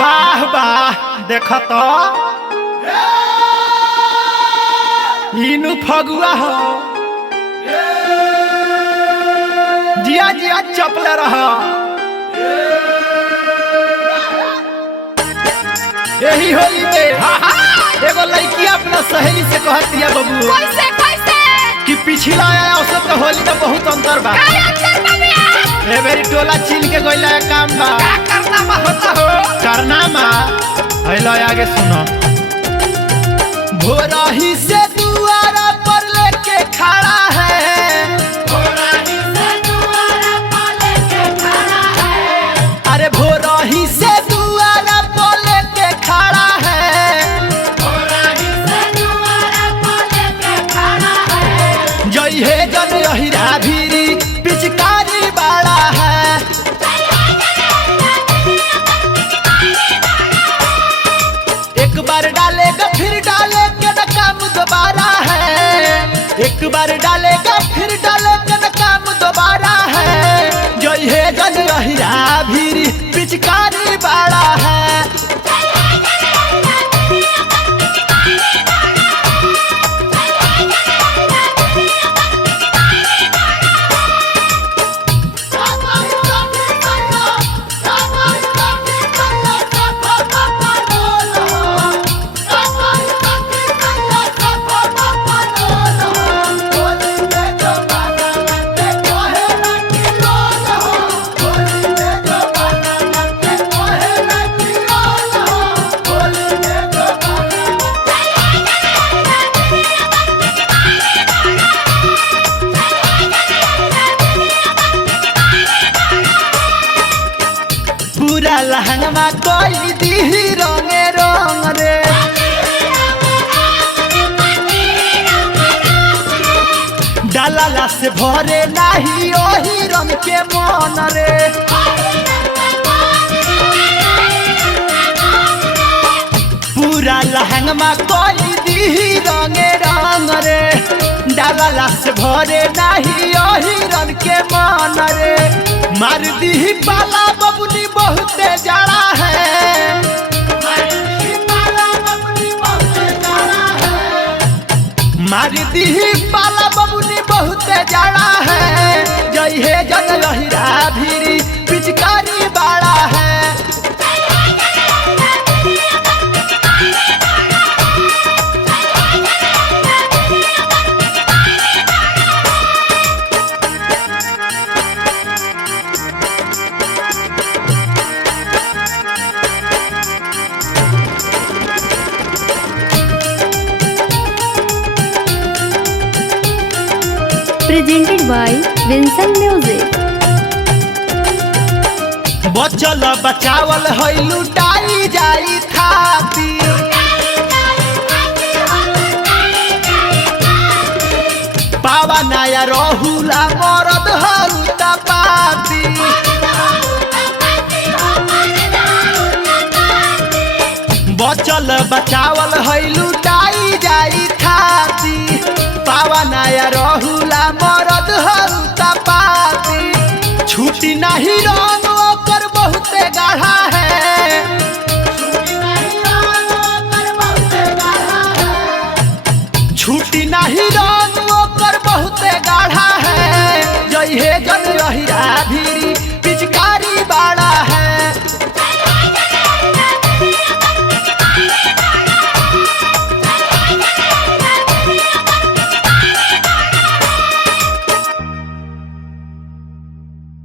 वाह वाह देख तो इनु फगुआ हो जिया जिया चपले रहा यही होली में एगो लड़की अपना सहेली से कहती है बबू कैसे कैसे कि पिछला आया उससे तो होली में बहुत अंतर बा। ए मेरी टोला छीन के गइला काम बा करना मा हेलो आगे सुनो भोरही से दुआरा पर लेके खड़ा है भोरही से दुआरा पर लेके खड़ा है अरे भोरही से दुआरा पर लेके खड़ा है भोरही से दुआरा पर लेके खड़ा है जय हे जन रहिरा भीरी पिचकारी बाड़ा है एक बार डालेगा फिर डालेगा न काम दोबारा है एक बार डालेगा फिर डालेगा न काम दोबारा है जय हे जन रहिरा भीरी पिचकारी बाड़ा है पूरा लहंगवा कोई दी रंगे रंग रे डाला से भरे नाही ओही रंग के मन रे पूरा लहंगवा कोई दी रंगे रंग रे डाला से भरे नाही ओही रंग के मन रे मार दी पाला बबुनी बहुते जाड़ा है मार दी पाला बबुनी बहुते जाड़ा है जय हे जन रहिरा भीरी पिचकारी बाड़ा है presented by Vincent Music. बचल बचावल है लुटाई जाई थाती पावा नया रहुला मरद हरुता पाती बचल बचावल है लुटाई जाई थाती पावा नया रहुला मरद हरुता पाती छुट्टी नहीं रंग ओकर बहुते गाढ़ा है छुट्टी नहीं रंग ओकर बहुते गाढ़ा है जय हे जन रहिरा भीरी